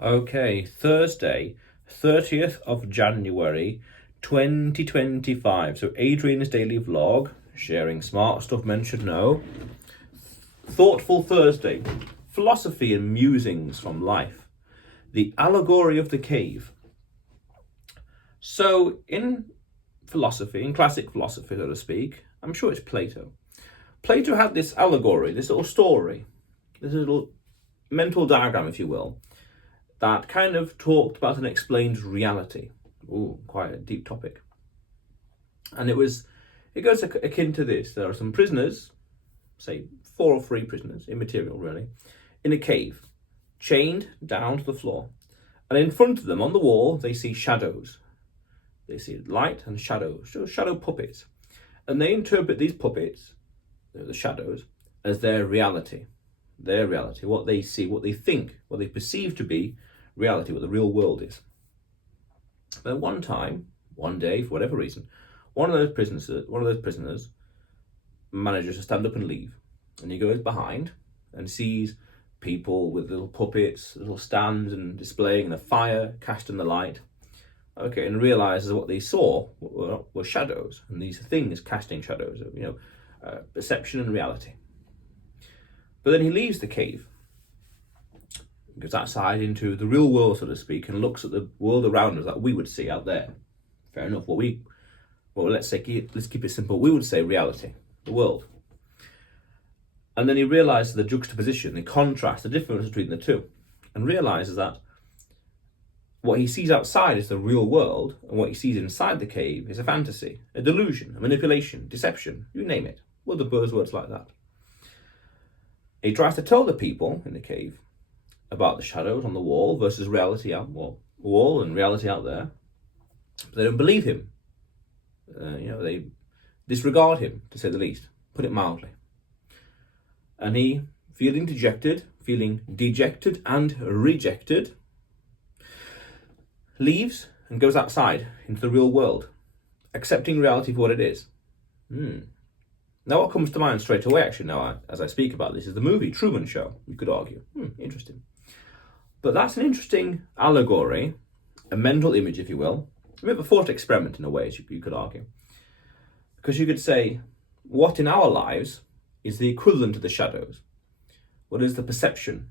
Okay, Thursday, 30th of January 2025. So, Adrian's daily vlog, sharing smart stuff men should know. Thoughtful Thursday, philosophy and musings from life. The Allegory of the Cave. So, in philosophy, in classic philosophy, so to speak, I'm sure it's Plato. Plato had this allegory, this little story, this little mental diagram, if you will, that kind of talked about and explained reality. Ooh, quite a deep topic. And it goes akin to this. There are some prisoners, say 4 or 3 prisoners, immaterial really, in a cave, chained down to the floor. And in front of them on the wall, they see shadows. They see light and shadows, shadow puppets. And they interpret these puppets, the shadows, as their reality. Their reality, what they see, what they think, what they perceive to be reality, what the real world is. But one day, for whatever reason, one of those prisoners manages to stand up and leave. And he goes behind and sees people with little puppets, little stands and displaying the fire, casting the light. Okay, and realizes what they saw were shadows, and these things casting shadows, perception and reality. But then he leaves the cave, goes outside into the real world, so to speak, and looks at the world around us that we would see out there. Fair enough. Let's keep it simple. We would say reality, the world. And then he realizes the juxtaposition, the contrast, the difference between the two, and realizes that what he sees outside is the real world, and what he sees inside the cave is a fantasy, a delusion, a manipulation, deception, you name it. Well, the buzzwords like that. He tries to tell the people in the cave about the shadows on the wall versus reality wall and reality out there. But they don't believe him. They disregard him, to say the least, put it mildly. And he, feeling dejected and rejected, leaves and goes outside into the real world, accepting reality for what it is. Now what comes to mind straight away, actually, as I speak about this, is the movie Truman Show, you could argue. Interesting. But that's an interesting allegory, a mental image, if you will, a bit of a thought experiment in a way, as you could argue. Because you could say, what in our lives is the equivalent of the shadows? What is the perception?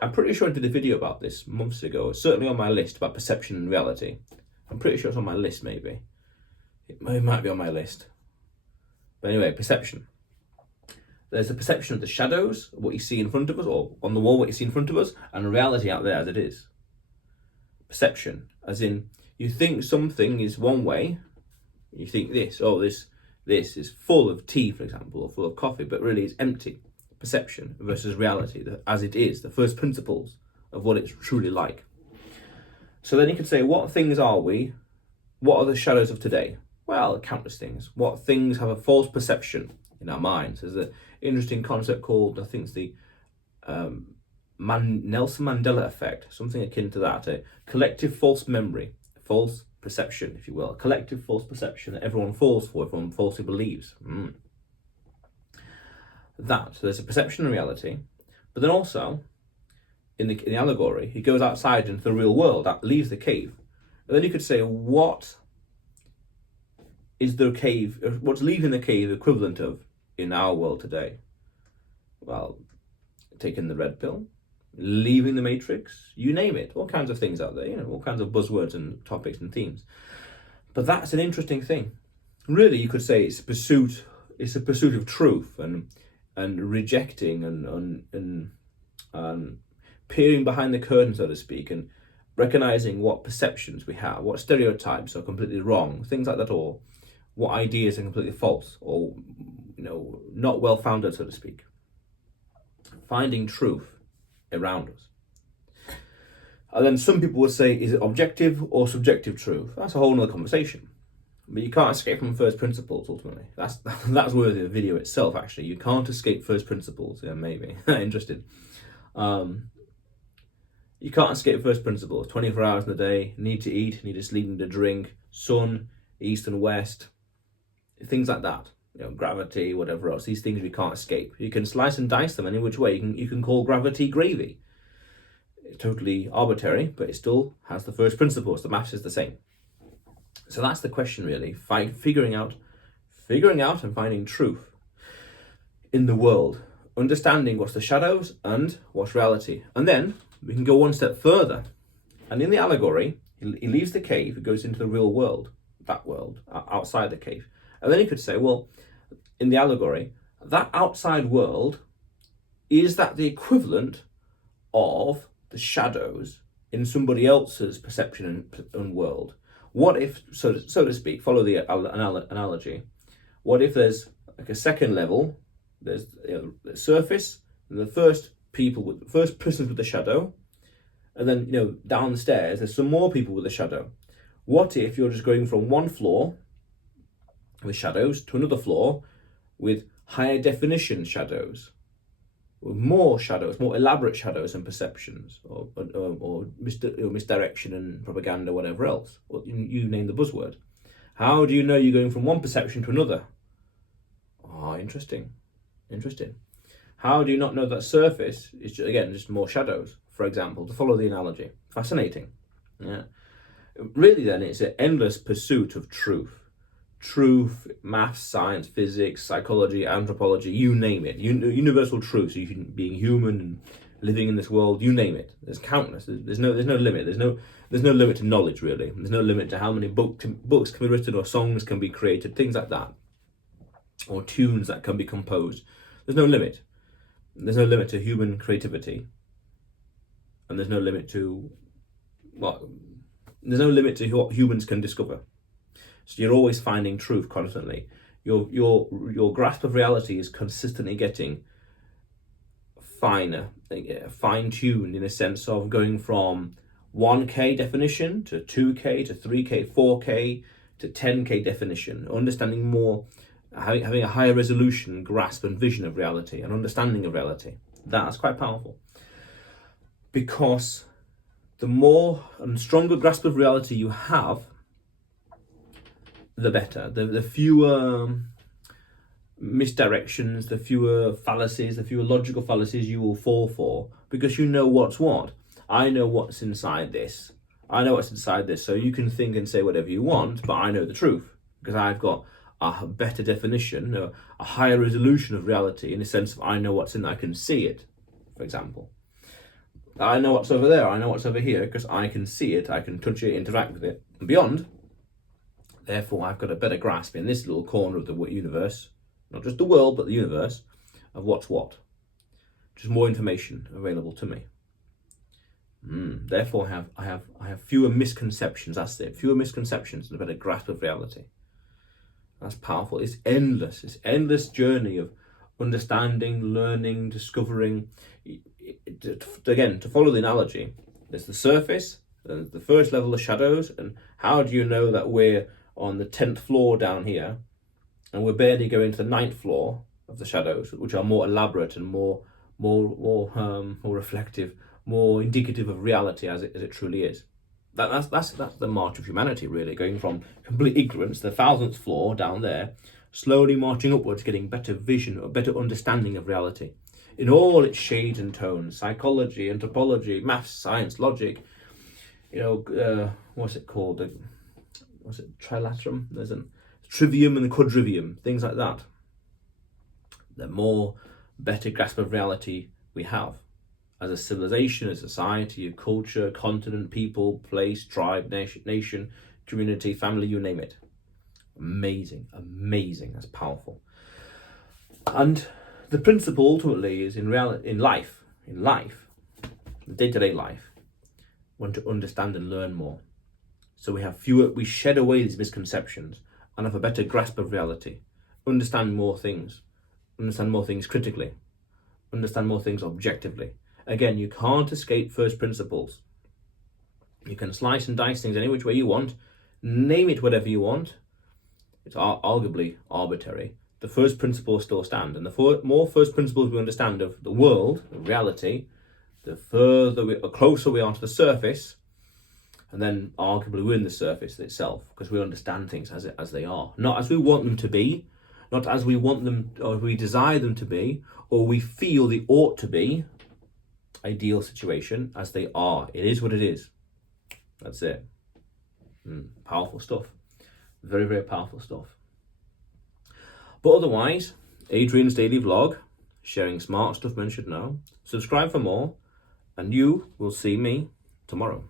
I'm pretty sure I did a video about this months ago, certainly on my list, about perception and reality. I'm pretty sure it's on my list, maybe. It might be on my list. But anyway, perception. There's the perception of the shadows, what you see in front of us, or on the wall, what you see in front of us, and reality out there as it is. Perception, as in, you think something is one way, you think this is full of tea, for example, or full of coffee, but really it's empty. Perception versus reality, as it is, the first principles of what it's truly like. So then you could say, what things are we? What are the shadows of today? Well, countless things. What things have a false perception in our minds? There's an interesting concept called, I think it's the Nelson Mandela effect, something akin to that, a collective false memory, false perception, if you will, a collective false perception that everyone falls for, everyone falsely believes. So there's a perception and reality, but then also, in the allegory, he goes outside into the real world, leaves the cave, and then you could say, what is the cave, what's leaving the cave equivalent of in our world today? Well, taking the red pill, leaving the matrix, you name it, all kinds of things out there, all kinds of buzzwords and topics and themes. But that's an interesting thing. Really, you could say it's a pursuit of truth and rejecting and peering behind the curtain, so to speak, and recognizing what perceptions we have, what stereotypes are completely wrong, things like that, or what ideas are completely false or not well founded, so to speak. Finding truth around us. And then some people would say, is it objective or subjective truth? That's a whole nother conversation. But you can't escape from first principles, ultimately. That's worthy of a video itself, actually. You can't escape first principles. Yeah, maybe. Interested. You can't escape first principles. 24 hours in the day, need to eat, need to sleep, need to drink, sun, east and west, things like that. Gravity, whatever else. These things we can't escape. You can slice and dice them any which way. You can call gravity gravy. totally arbitrary, but it still has the first principles. The maths is the same. So that's the question really, figuring out and finding truth in the world, understanding what's the shadows and what's reality. And then we can go one step further. And in the allegory, he leaves the cave, he goes into the real world, that world, outside the cave. And then he could say, well, in the allegory, that outside world, is that the equivalent of the shadows in somebody else's perception and world? What if, so to speak, follow the analogy, what if there's like a second level, there's the surface, and the first persons with the shadow, and then down the stairs there's some more people with the shadow. What if you're just going from one floor with shadows to another floor with higher definition shadows, with more shadows, more elaborate shadows and perceptions, or misdirection and propaganda, whatever else, or you name the buzzword? How do you know you're going from one perception to another? Interesting. How do you not know that surface is just more shadows, for example, to follow the analogy? Fascinating. Yeah. Really then, it's an endless pursuit of truth. Truth, maths, science, physics, psychology, anthropology, you name it. Universal truths, being human and living in this world, you name it. There's countless. There's no limit. There's no limit to knowledge, really. There's no limit to how many books can be written, or songs can be created, things like that, or tunes that can be composed. There's no limit. There's no limit to human creativity, and there's no limit to what humans can discover. So you're always finding truth constantly. Your grasp of reality is consistently getting fine-tuned, in a sense of going from 1K definition to 2K to 3K, 4K to 10K definition, understanding more, having a higher resolution, grasp and vision of reality, and understanding of reality. That's quite powerful, because the more and stronger grasp of reality you have, the better. The fewer misdirections, the fewer fallacies, the fewer logical fallacies you will fall for, because you know what's what. I know what's inside this. So you can think and say whatever you want, but I know the truth, because I've got a better definition, a higher resolution of reality, in the sense of I know what's in there, I can see it, for example. I know what's over there, I know what's over here, because I can see it, I can touch it, interact with it, and beyond. Therefore, I've got a better grasp in this little corner of the universe, not just the world, but the universe, of what's what. Just more information available to me. Therefore, I have fewer misconceptions. That's it. Fewer misconceptions and a better grasp of reality. That's powerful. It's endless. It's endless journey of understanding, learning, discovering. Again, to follow the analogy, there's the surface, there's the first level of shadows, and how do you know that we're on the 10th floor down here, and we're barely going to the 9th floor of the shadows, which are more elaborate and more reflective, more indicative of reality as it truly is. That's the march of humanity, really, going from complete ignorance, the 1000th floor down there, slowly marching upwards, getting better vision, or better understanding of reality in all its shades and tones: psychology, anthropology, maths, science, logic. What's it called? Was it trilaterum? There's a trivium and the quadrivium, things like that. The more better grasp of reality we have as a civilization, a society, a culture, continent, people, place, tribe, nation, community, family, you name it. Amazing. That's powerful. And the principle ultimately is in life, day-to-day life, want to understand and learn more. So we shed away these misconceptions and have a better grasp of reality, understand more things critically, understand more things objectively. Again, you can't escape first principles. You can slice and dice things any which way you want, name it whatever you want. It's arguably arbitrary. The first principles still stand, and the more first principles we understand of the world, of reality, the closer we are to the surface, and then arguably we're in the surface itself, because we understand things as they are, not as we want them to be, not as we want them or we desire them to be, or we feel they ought to be, ideal situation as they are. It is what it is. That's it. Powerful stuff. Very, very powerful stuff. But otherwise, Adrian's daily vlog, sharing smart stuff men should know. Subscribe for more, and you will see me tomorrow.